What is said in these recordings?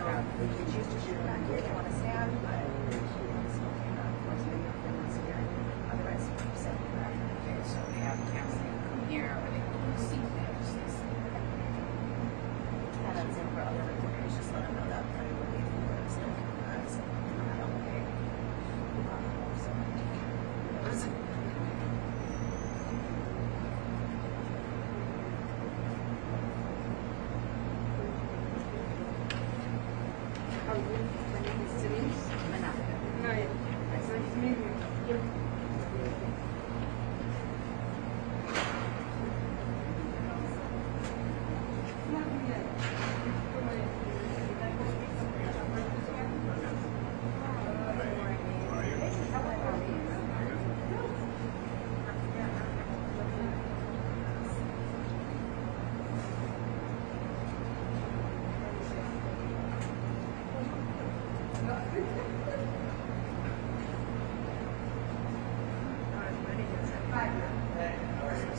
around. We could choose to shoot around here if they want to stand, but smoking, of course, maybe if they want to here. Otherwise, we're sitting around. Okay, so they have cameras that come here, or they can see them. And then same for other recorders, just let them know that probably would be for us. So, okay. So, what is it? My name is Denise. Nice to meet you.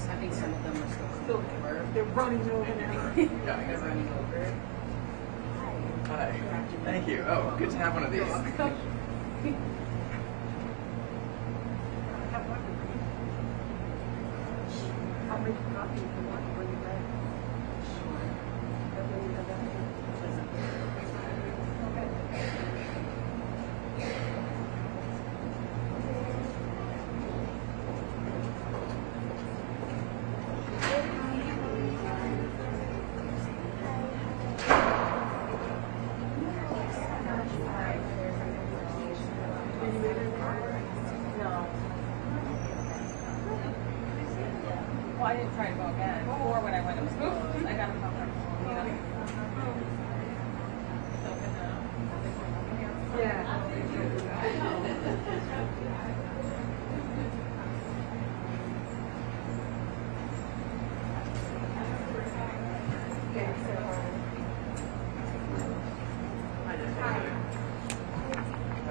I think some of them are still over. They're running over now. They're running over. Hi. Thank you. Oh, good to have one of these. I'll make a copy if you want to bring it back. Well, I didn't try to go again. Before when I went, it was closed. I got a phone call.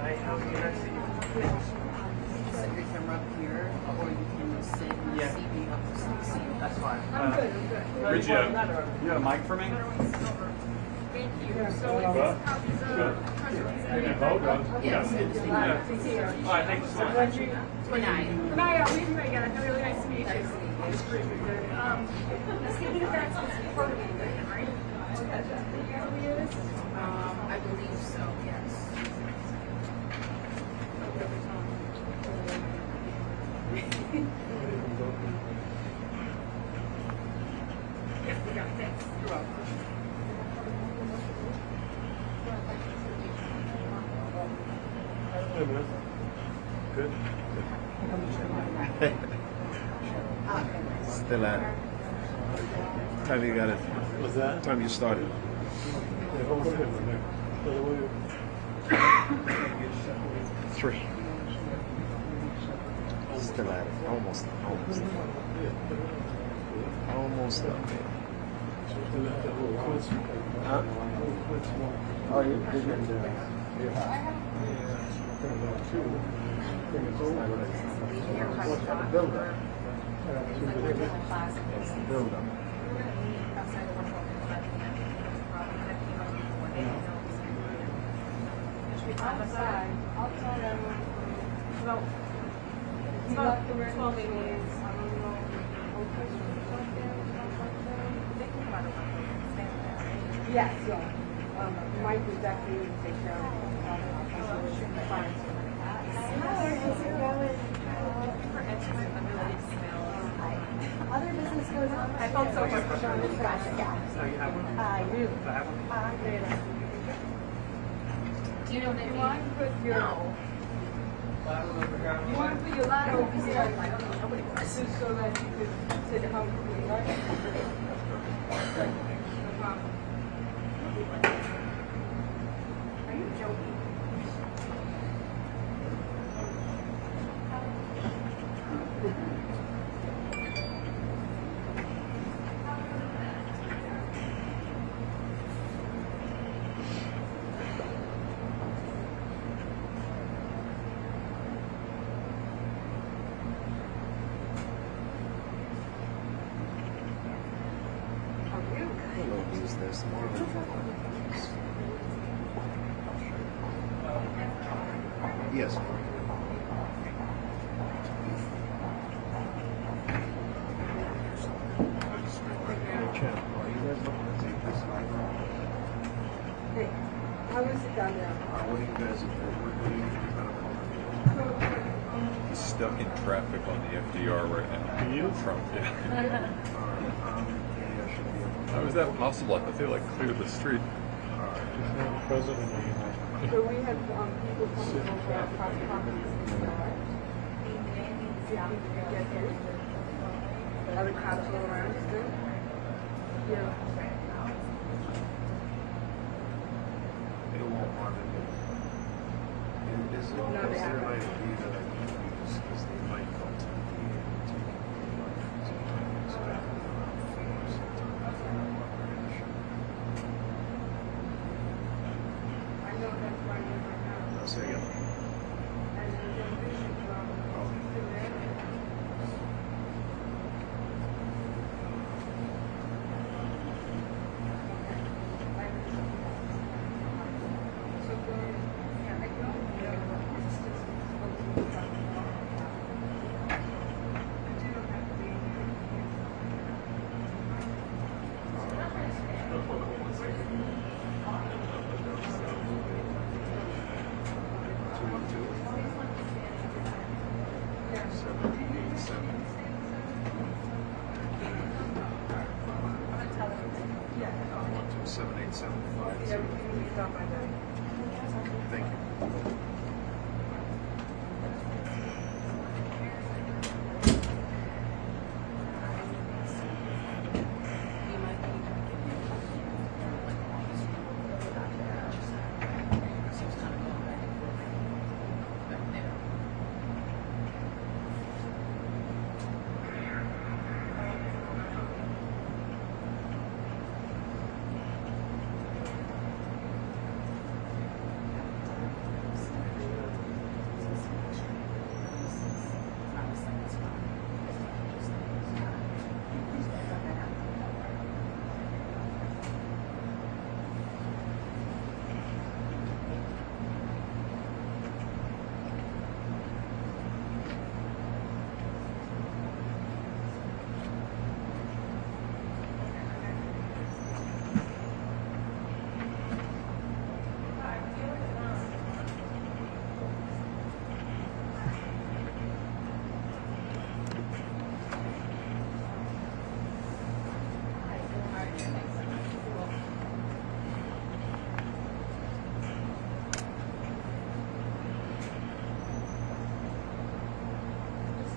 Hi, how are you? Nice to see you. Set your camera up here, or you can sit and Yeah. see me up to see you. That's fine. I'm good, I'm good. Richie, you got a mic for me? Thank you. So What? it's copies of You can vote, right? Yes. Yeah. All right, thank you so much. Good night. Maya, we met again. Really nice to meet you. Let's see if that's part of the indictment, right? I believe so, yes. Yes, we got it. Thanks. You're welcome. Hey, man. Good? Still at time you got it. What's that? Time you started. Yeah, hold on. 3. Still at it. Almost done. Huh? Oh, you did it? What's the build-up? It's the build-up. I'll tell them. No. It's not 12 minutes. Yes, yeah. Mike was definitely take care of it. Other business goes on. I felt so much pressure. Yeah. So you have one? I do. I have one. Do you know what You want to put your you want to put your ladder over here just so that you could sit comfortably, right? No problem. Are you joking? I don't use this more than Yes. Hey, how is it down there? What do you guys, what do you He's stuck in traffic on the FDR right now. He is? Trump, yeah. How is that possible? I thought they like cleared the street. He's not the president anymore. So we have people coming over our properties. Are the cops all around? Is good? Yeah. It won't harm it. Is No, they there haven't. might be that I can use because they might go to I know that's why you're right now. I'll say again. And then the bishop, still there? So, yeah, I know, it's just supposed to be done tomorrow. But you don't have to be here. Yeah, we can stop by that. Thank you.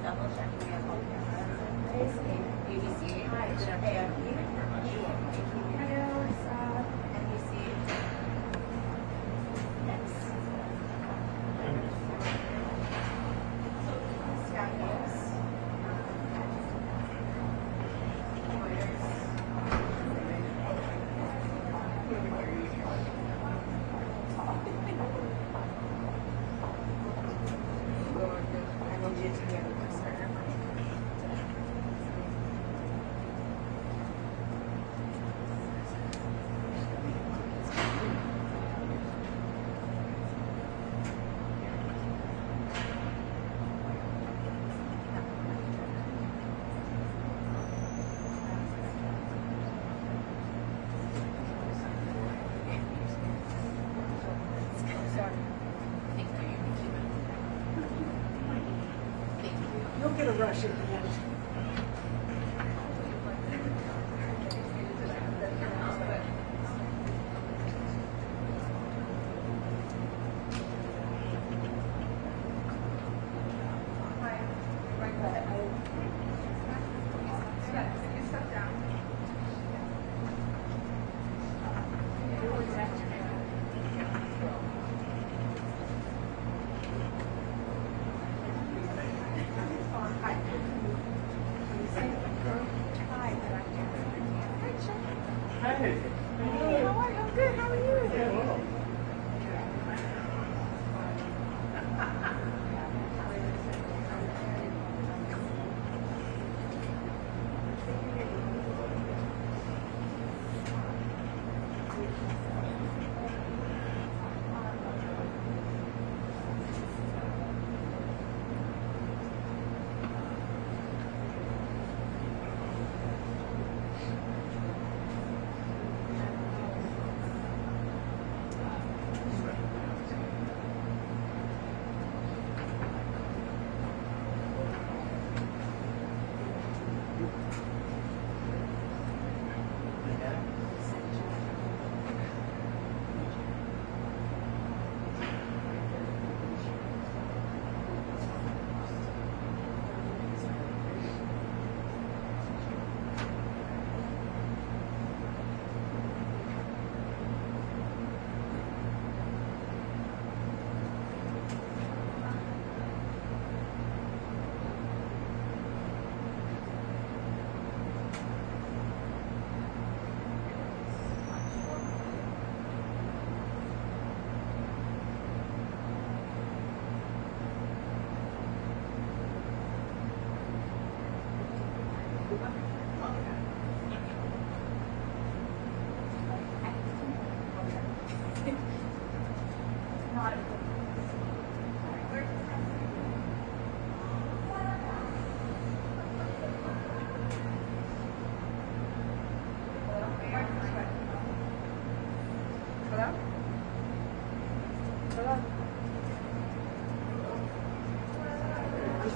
Double checking your phone cameras. ABC. Hi. Hey, NBC. Next. Sky News. I will get together with her. You'll get a rush at the end.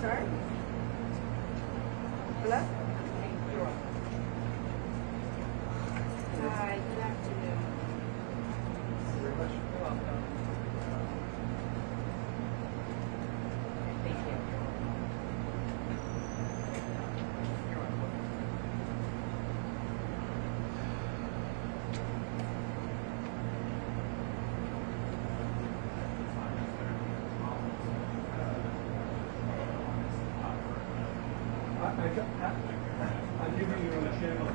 sorry? Hello? Hi, good afternoon. You're welcome. Thank you. You're welcome. I'm giving you a channel.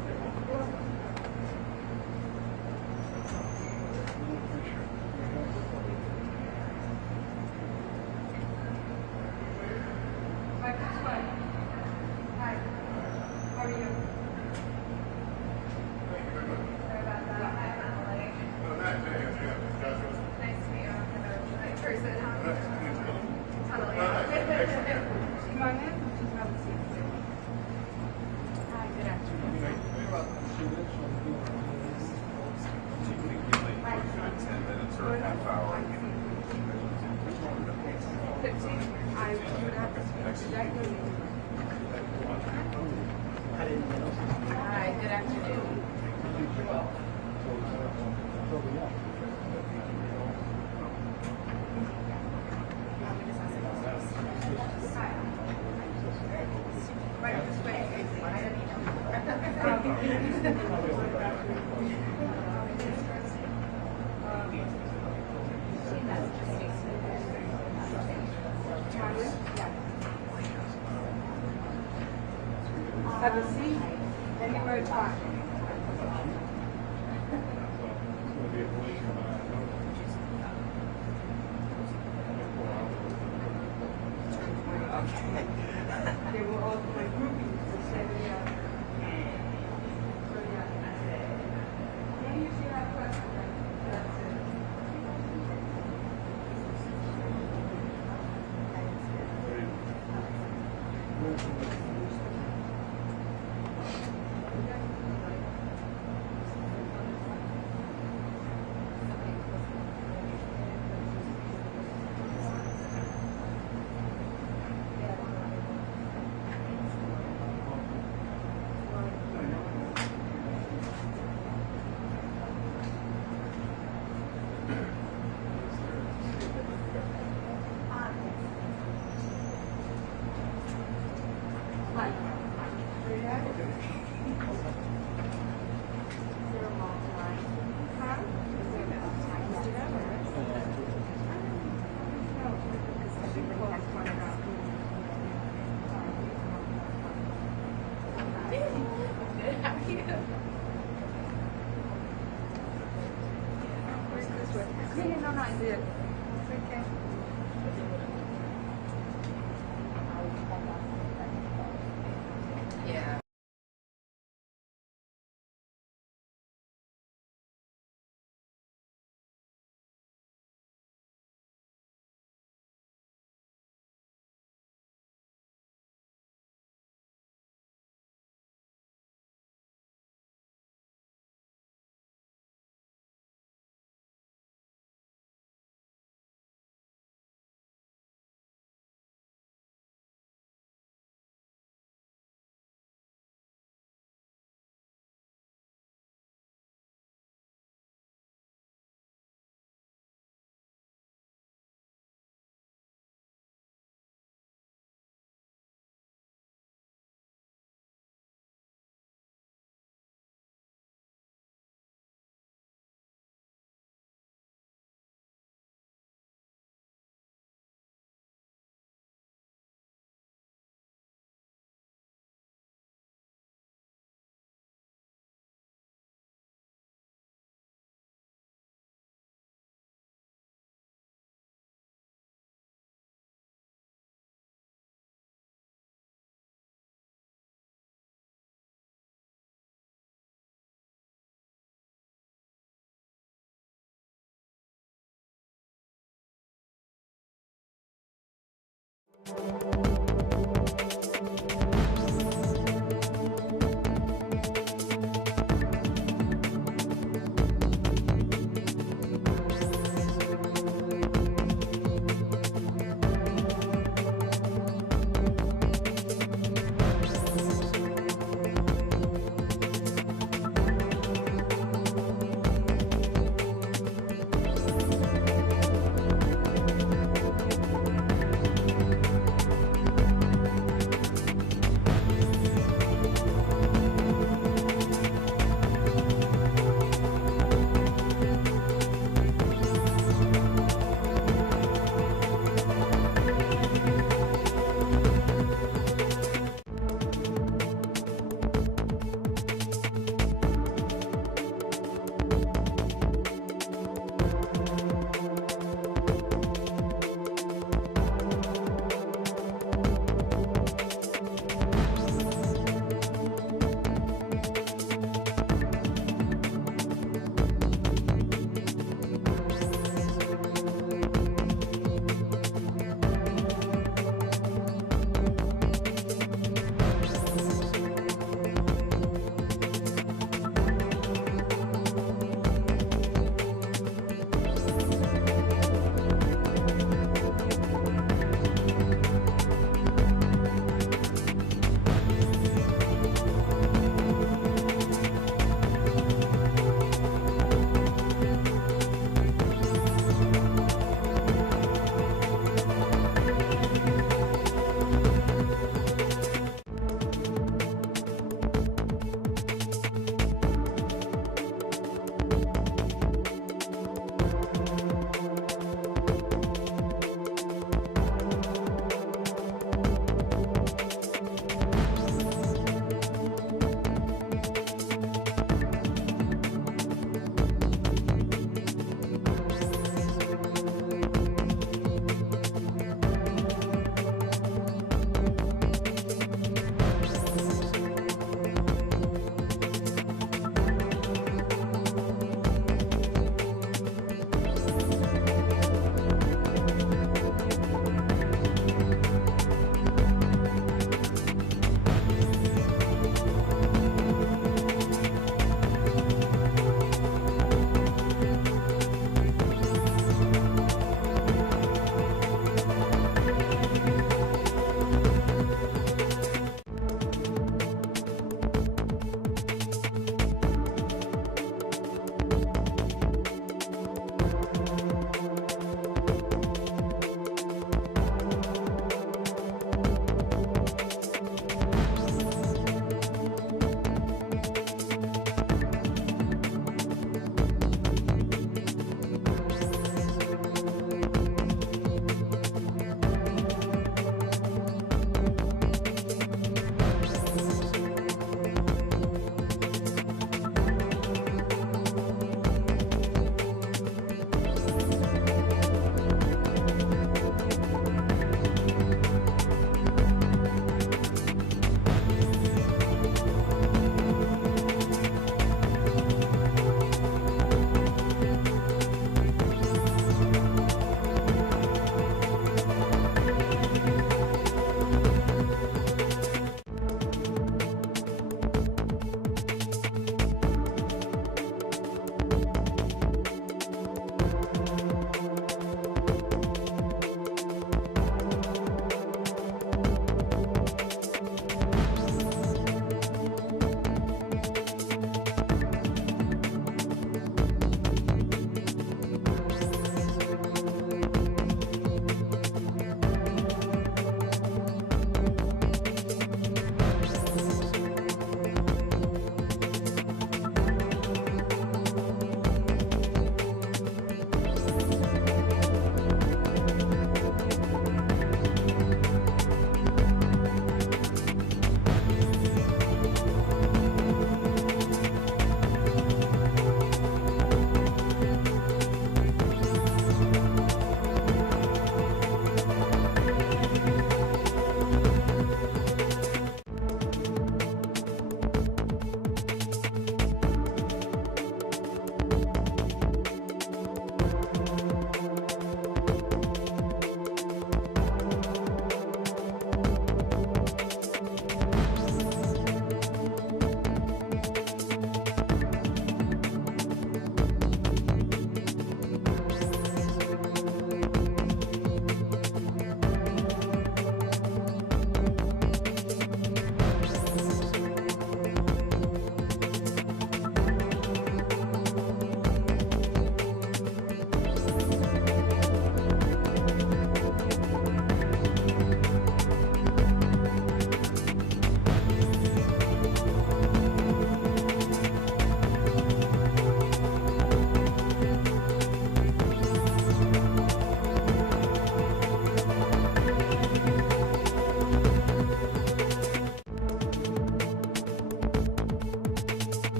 Mike, this way. Hi. How are you? Sorry about that. I'm Emily. Nice to meet you. I'm Teresa. How are you? Totally. You mind in? Just have a seat. Hi, good afternoon. You're welcome. Typically, like 10 minutes or a half hour. 15. I would have to project you. Hi, good afternoon. Hi. Right this way. Have a seat. Anywhere it's fine. They were all my groupies. So, yeah. So, yeah. Maybe if you have questions, that's it. No, I did. Okay. Yeah.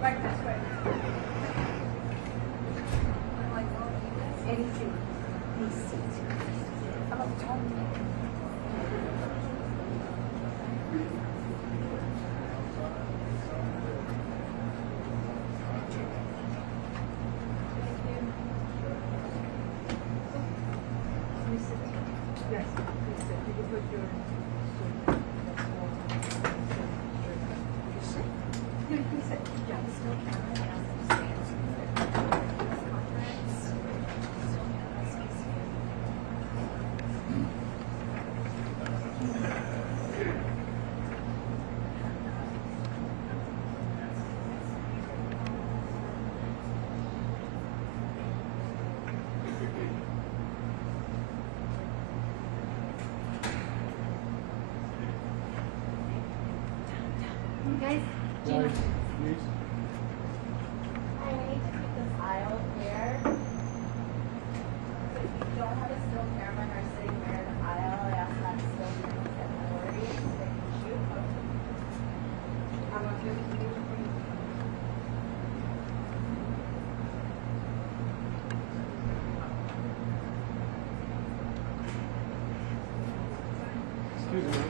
Right this way. Anything. These seats. How about Tom? Yes, please sit. You can put your. No, you can sit. Yeah, it's still guys, Gina. Please. I need to keep this aisle clear. If you don't have a still camera and are sitting near the aisle, I ask that still camera get priority so they can shoot. I'm gonna give it to you. Excuse me.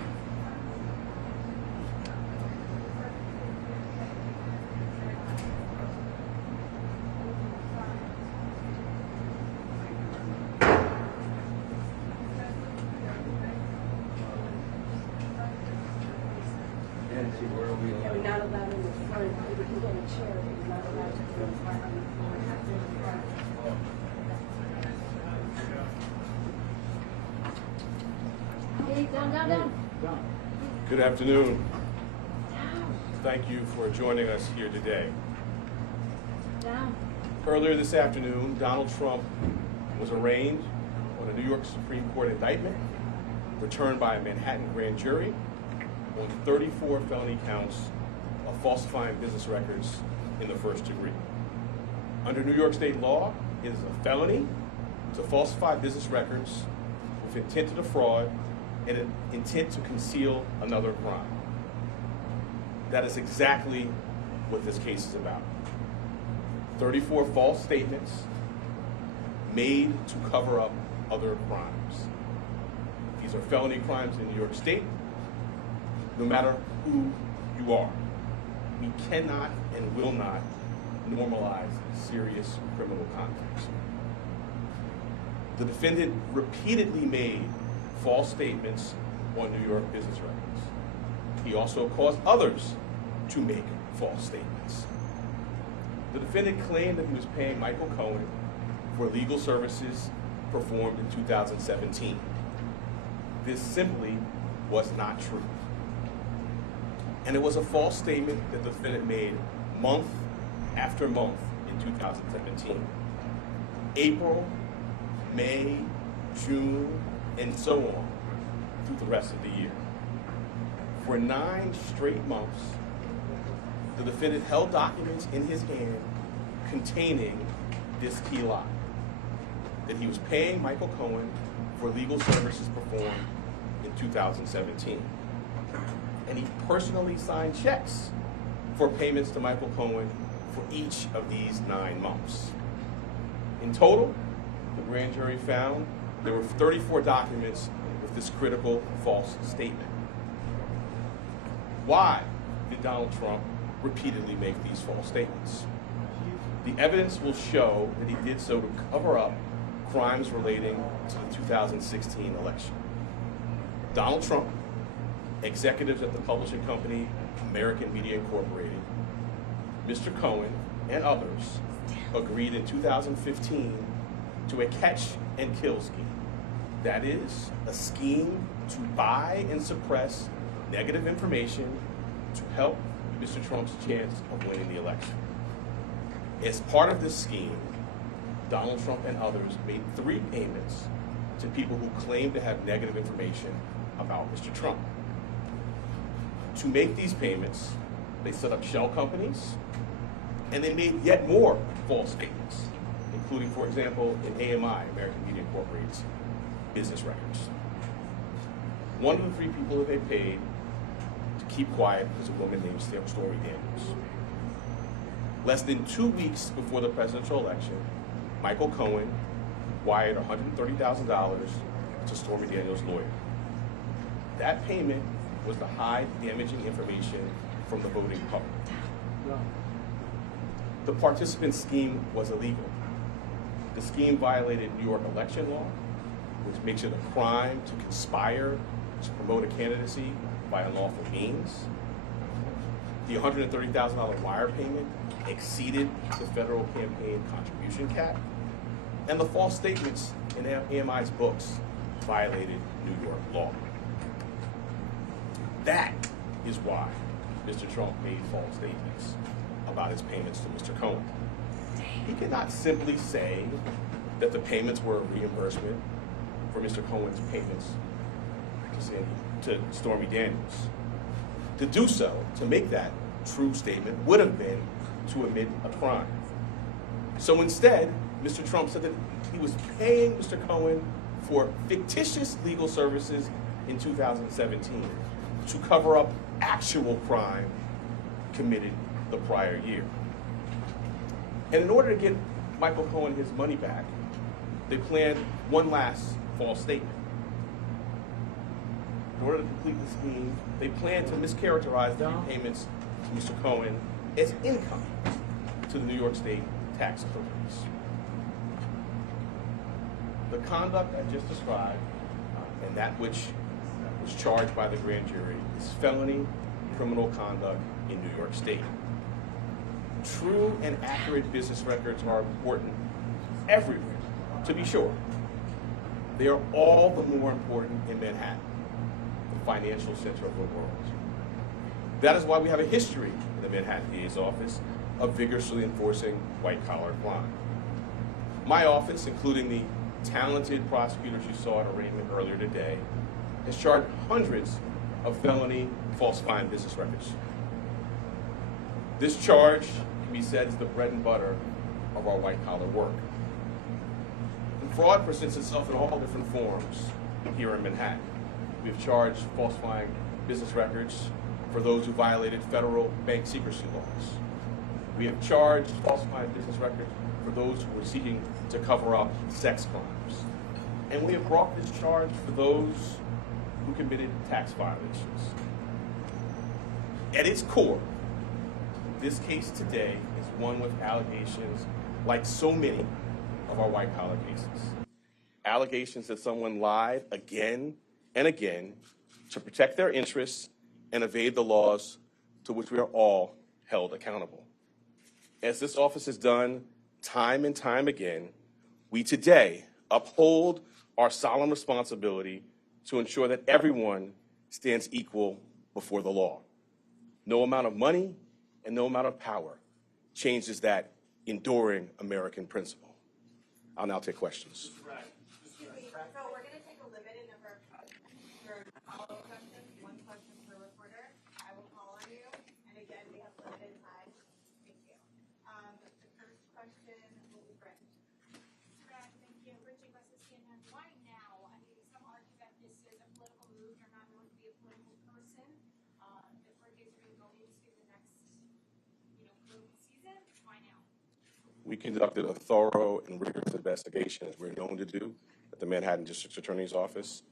Nancy, where are we? Yeah, we're not allowed in the front. We can get a chair, but we're not allowed to go front on the floor. Hey, down. Good afternoon. Thank you for joining us here today. Down. Earlier this afternoon, Donald Trump was arraigned on a New York Supreme Court indictment returned by a Manhattan grand jury on 34 felony counts of falsifying business records in the first degree. Under New York state law, it is a felony to falsify business records with intent to defraud and an intent to conceal another crime. That is exactly what this case is about. 34 false statements made to cover up other crimes. These are felony crimes in New York State, no matter who you are. We cannot and will not normalize serious criminal conduct. The defendant repeatedly made false statements on New York business records. He also caused others to make false statements. The defendant claimed that he was paying Michael Cohen for legal services performed in 2017. This simply was not true. And it was a false statement that the defendant made month after month in 2017. April, May, June, and so on through the rest of the year. For 9 straight months, the defendant held documents in his hand containing this key lie, that he was paying Michael Cohen for legal services performed in 2017. And he personally signed checks for payments to Michael Cohen for each of these 9 months. In total, the grand jury found there were 34 documents with this critical false statement. Why did Donald Trump repeatedly make these false statements? The evidence will show that he did so to cover up crimes relating to the 2016 election. Donald Trump, executives at the publishing company American Media Incorporated, Mr. Cohen, and others agreed in 2015 to a catch and kill scheme. That is, a scheme to buy and suppress negative information to help Mr. Trump's chance of winning the election. As part of this scheme, Donald Trump and others made 3 payments to people who claimed to have negative information about Mr. Trump. To make these payments, they set up shell companies, and they made yet more false statements, including, for example, in AMI, American Media Incorporated's business records. One of the 3 people that they paid to keep quiet was a woman named Stormy Daniels. Less than 2 weeks before the presidential election, Michael Cohen wired $130,000 to Stormy Daniels' lawyer. That payment was to hide damaging information from the voting public. The participant scheme was illegal. The scheme violated New York election law, which makes it a crime to conspire to promote a candidacy by unlawful means. The $130,000 wire payment exceeded the federal campaign contribution cap, and the false statements in AMI's books violated New York law. That is why Mr. Trump made false statements about his payments to Mr. Cohen. He could not simply say that the payments were a reimbursement for Mr. Cohen's payments to Stormy Daniels. To do so, to make that true statement, would have been to admit a crime. So instead, Mr. Trump said that he was paying Mr. Cohen for fictitious legal services in 2017 to cover up actual crime committed the prior year. And in order to get Michael Cohen his money back, they planned one last false statement. In order to complete the scheme, they planned to mischaracterize the payments to Mr. Cohen as income to the New York State tax authorities. The conduct I just described, and that which was charged by the grand jury, is felony criminal conduct in New York State. True and accurate business records are important everywhere, to be sure. They are all the more important in Manhattan, the financial center of the world. That is why we have a history in the Manhattan DA's office of vigorously enforcing white-collar crime. My office, including the talented prosecutors you saw at arraignment earlier today, has charged hundreds of felony falsifying business records. This charge can be said is the bread and butter of our white-collar work. And fraud presents itself in all different forms here in Manhattan. We have charged falsifying business records for those who violated federal bank secrecy laws. We have charged falsifying business records for those who were seeking to cover up sex crimes. And we have brought this charge for those who committed tax violations. At its core, this case today is one with allegations like so many of our white-collar cases. Allegations that someone lied again and again to protect their interests and evade the laws to which we are all held accountable. as this office has done time and time again, we today uphold our solemn responsibility to ensure that everyone stands equal before the law. No amount of money and no amount of power changes that enduring American principle. I'll now take questions. Excuse me, so we're gonna take a limited number of follow-up questions, one question per reporter. I will call on you, and again, we have limited time. Thank you. The first question will be Brent. Bragg, thank you. Richie West of CNN. Why now? I mean, some argue that this is a political move. You're not going to be a political person. The court case are going to go into the next, political season. Why now? We conducted a thorough and rigorous investigation, as we're known to do, at the Manhattan District Attorney's Office.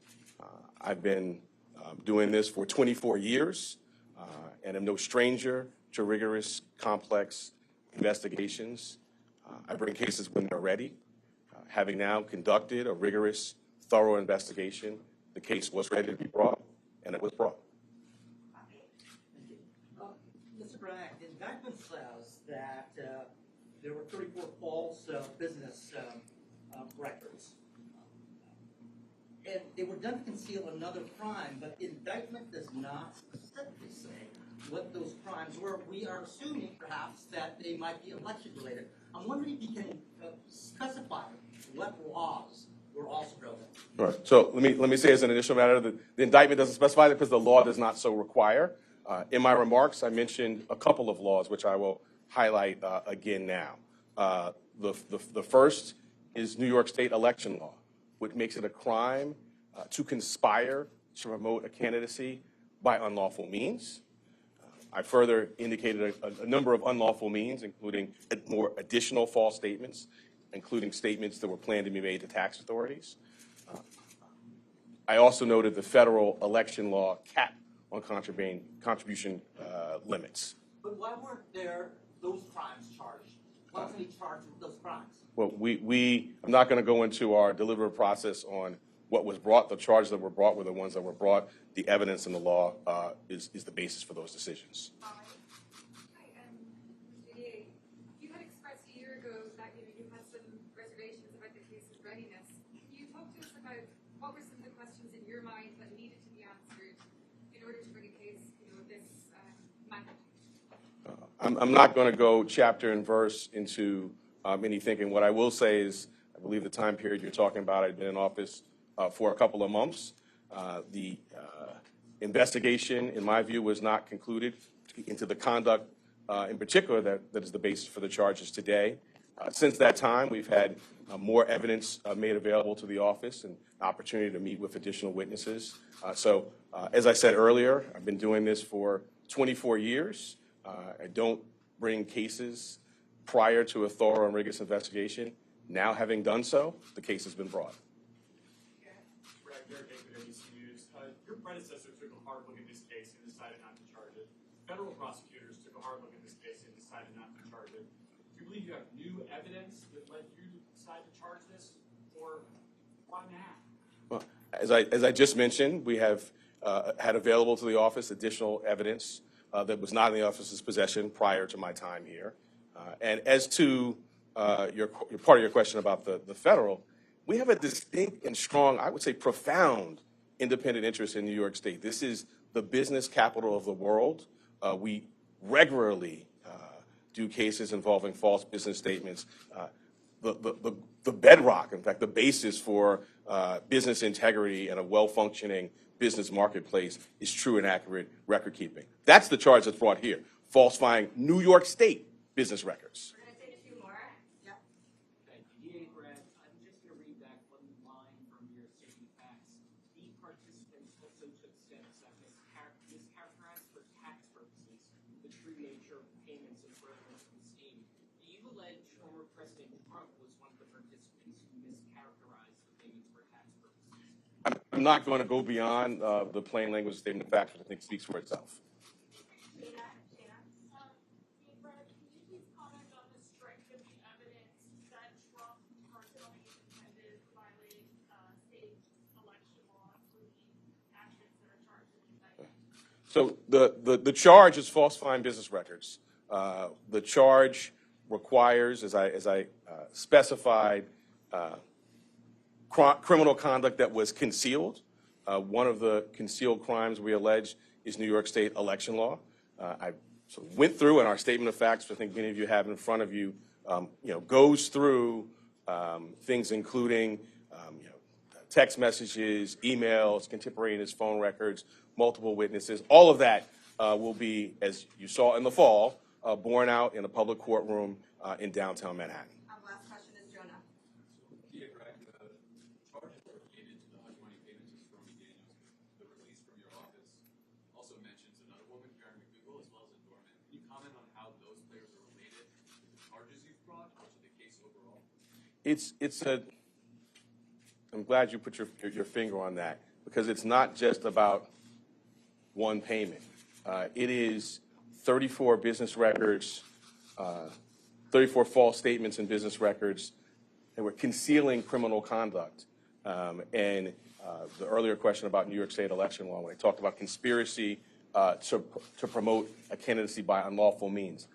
I've been doing this for 24 years, and am no stranger to rigorous, complex investigations. I bring cases when they're ready. Having now conducted a rigorous, thorough investigation, the case was ready to be brought, and it was brought. Mr. Bragg, the indictment says that there were 34 false business records. And they were done to conceal another crime, but the indictment does not specifically say what those crimes were. We are assuming, perhaps, that they might be election-related. I'm wondering if you can specify what laws were also broken. All right. So let me say as an initial matter that the indictment doesn't specify that because the law does not so require. In my remarks, I mentioned a couple of laws, which I will highlight again now. The first is New York State election law, which makes it a crime to conspire to promote a candidacy by unlawful means. I further indicated a number of unlawful means, including more additional false statements, including statements that were planned to be made to tax authorities. I also noted the federal election law cap on contribution limits. But why weren't there those crimes charged? Why wasn't he charged with those crimes? Well, I'm not going to go into our deliberative process on what was brought. The charges that were brought were the ones that were brought. The evidence in the law is the basis for those decisions. Hi, DA, you had expressed a year ago that you had some reservations about the case's readiness. Can you talk to us about what were some of the questions in your mind that needed to be answered in order to bring a case, of this magnitude? I'm not going to go chapter and verse into any thinking. What I will say is, I believe the time period you're talking about, I'd been in office for a couple of months. The investigation, in my view, was not concluded into the conduct, in particular, that is the basis for the charges today. Since that time, we've had more evidence made available to the office and opportunity to meet with additional witnesses. So, as I said earlier, I've been doing this for 24 years. I don't bring cases prior to a thorough and rigorous investigation. Now, having done so, the case has been brought. Your predecessor took a hard look at this case and decided not to charge it. Federal prosecutors took a hard look at this case and decided not to charge it. Do you believe you have new evidence that led you to decide to charge this, or why now? Well, as I just mentioned, we have had available to the office additional evidence that was not in the office's possession prior to my time here. And as to your part of your question about the federal, we have a distinct and strong, I would say profound, independent interest in New York State. This is the business capital of the world. We regularly do cases involving false business statements. The bedrock, in fact, the basis for business integrity and a well-functioning business marketplace is true and accurate record keeping. That's the charge that's brought here, falsifying New York State business records. We're gonna take a few more. Yep. Okay, DA Bragg, I'm just going to read back one line from your statement of facts. The participants also took steps that mischaracterized for tax purposes the true nature of payments and furtherance of the scheme. Do you allege former President Trump was one of the participants who mischaracterized the payments for tax purposes? I'm not going to go beyond the plain language statement of facts, which I think speaks for itself. So the charge is falsifying business records. The charge requires, as I specified, criminal conduct that was concealed. One of the concealed crimes we allege is New York State election law. I sort of went through in our statement of facts, which I think many of you have in front of you, goes through things including text messages, emails, contemporaneous phone records, multiple witnesses. All of that will be, as you saw in the fall, borne out in a public courtroom in downtown Manhattan. Last question is Jonah. Yeah, Bragg, charges related to the hush money payments to Stormy Daniels, the release from your office, also mentions another woman, Karen McDougal, as well as a doorman. Can you comment on how those players are related to the charges you've brought or to the case overall? I'm glad you put your finger on that, because it's not just about one payment. It is 34 business records, 34 false statements in business records that were concealing criminal conduct. And the earlier question about New York State election law, when I talked about conspiracy to promote a candidacy by unlawful means.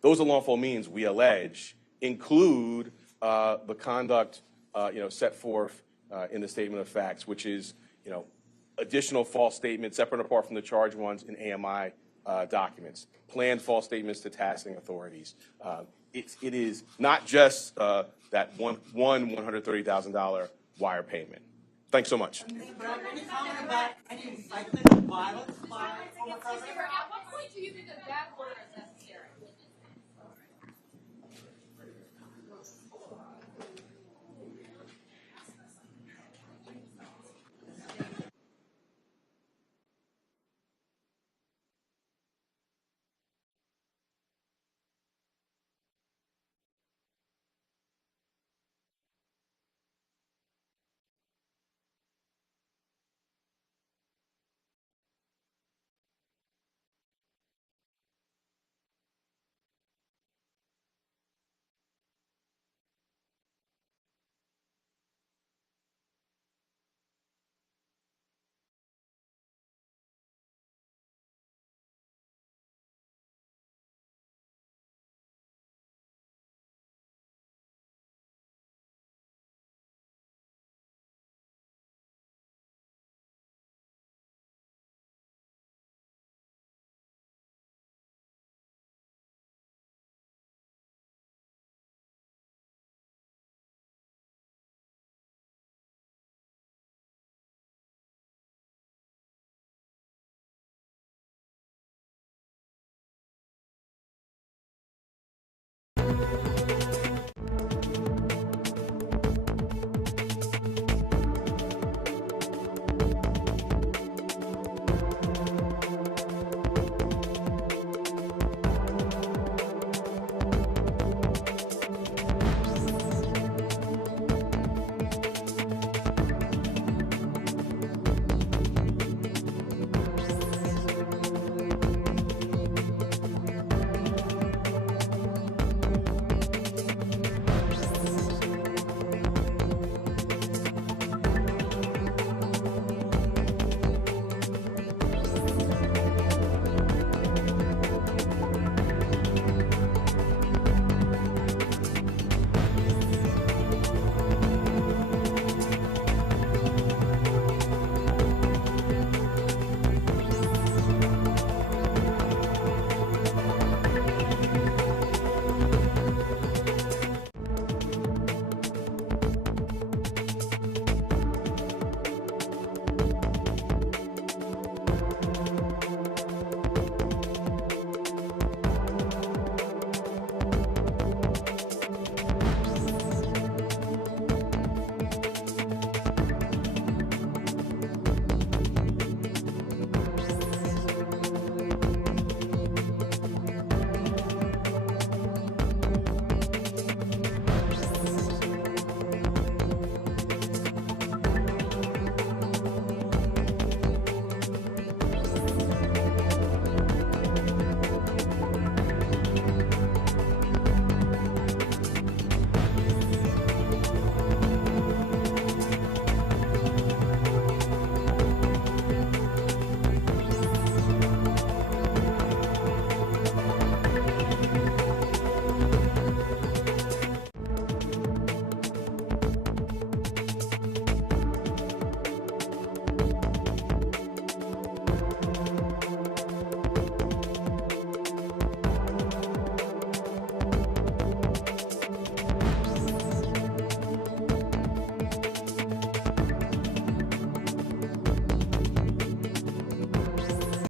Those unlawful means, we allege, include the conduct set forth in the statement of facts, which is additional false statements, separate and apart from the charged ones in AMI documents, planned false statements to taxing authorities. It is not just that one $130,000 wire payment. Thanks so much. Any comment about any incitement of violence by former president? At what point do you think that that word